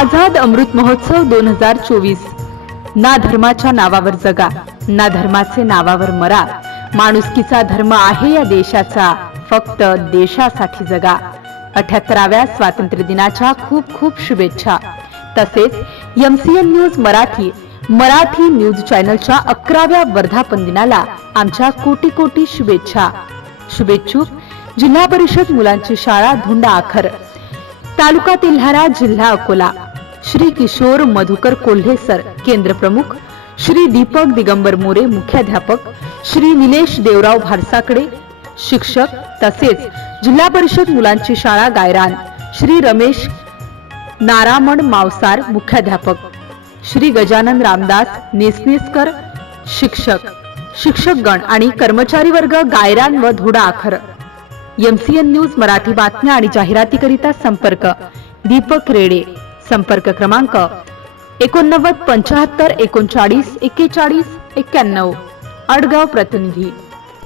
आझाद अमृत महोत्सव दोन हजार चोवीस. ना धर्माच्या नावावर जगा ना धर्माचे नावावर मरा. माणुसकीचा धर्म आहे या देशाचा फक्त देशासाठी जगा. अठ्याहत्तराव्या स्वातंत्र्य दिनाच्या खूप खूप शुभेच्छा. तसेच M C N news Marathi Marathi news चॅनलच्या अकराव्या वर्धापन दिनाला आमच्या कोटी कोटी शुभेच्छा. शुभेच्छुक जिल्हा परिषद मुलांची शाळा धुंडा आखर. तालुका तेल्हारा जिल्हा अकोला. श्री किशोर मधुकर कोल्हे सर केंद्र प्रमुख श्री दीपक दिगंबर मोरे मुख्याध्यापक श्री निलेश देवराव भारसाकडे शिक्षक तसेच जिल्हा परिषद मुलांची शाळा गायरान श्री रमेश नारामण मावसार मुख्याध्यापक श्री गजानन रामदास नेसनेसकर शिक्षक शिक्षकगण आणि कर्मचारी वर्ग गायरान व धुडा आखर. एमसीएन न्यूज मराठी बातम्या आणि जाहिरातीकरिता संपर्क दीपक रेडे. संपर्क क्रमांक एकोणनव्वद पंचाहत्तर एकोणचाळीस एक्केचाळीस एक्क्याण्णव. अडगाव प्रतिनिधी.